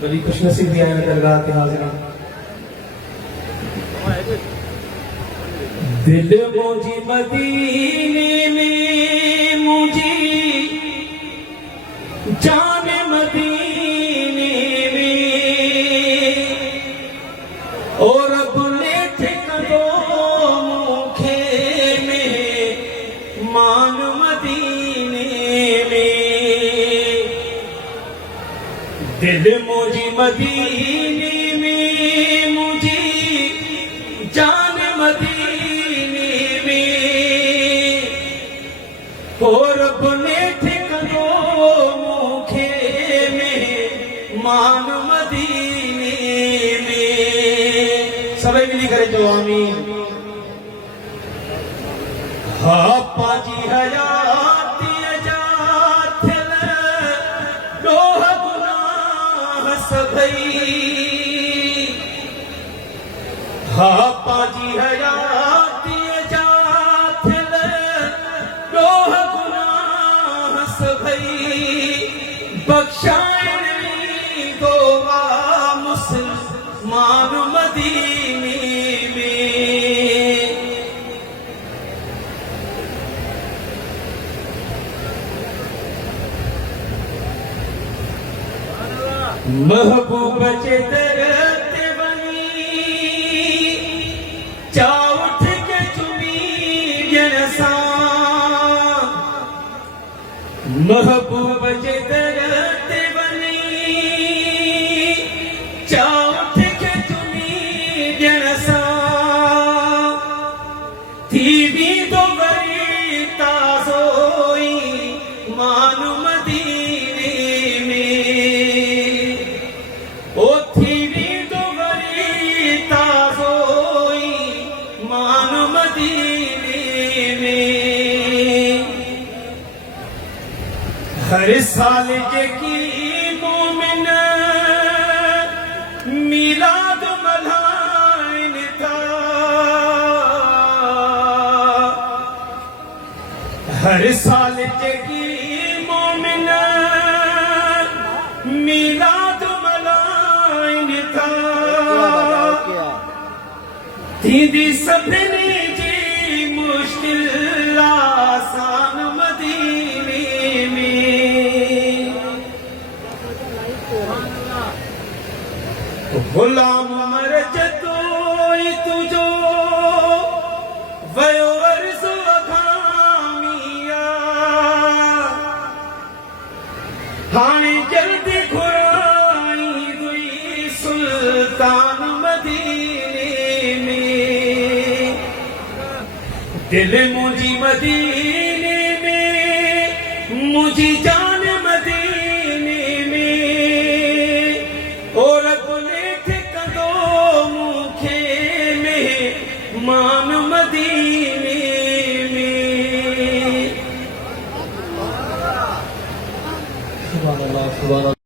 बड़ी खुशनसीब दिया है दरगाह के हाजिरा। दिल मुझी मदीने में मुझी जान मदीने में और अपने ठिकानों मुखे में मान मदीने में। दिल मुझी मदीने में मुझी जान मदीने में और अपने ठिकानों मुखे में मान मदीने में। सभी मिली करे जो आमीन। हाँ पाजी हयाती जाथिल लोह गुनाह सभई। हाँ पाजी हयाती जाथिल लोह गुनाह सभई। बख्शाए गोवा मुसलमान मदीने में। महबूब चितरते बनी चा उठ के चुमी जनसा। महबूब चितरते बनी चा उठ के चुमी जनसा। थी भी तो बड़ी ताज़ोई मानु मदीने में। ओ थी भी तो बड़ी ताज़ोई मानु मदीने में। हर साल की मोमिन मिलाद मल्हाइन था। हर साल की मोमिन मिलाद मल्हाइन था। दीदी सभिनी जी मुश्किल आसान मदीने में। गुलाम मर्ज तोई तुझो वयो अर्ज़ अखामिया। हाणे जल्दी घुराई हुई सुल्तान मदीने में। दिल मुझी मदीने में मुझी जान मदीने में और अपने ठिकानों मुखे में मान मदीने में। सुभान अल्लाह सुभान अल्लाह।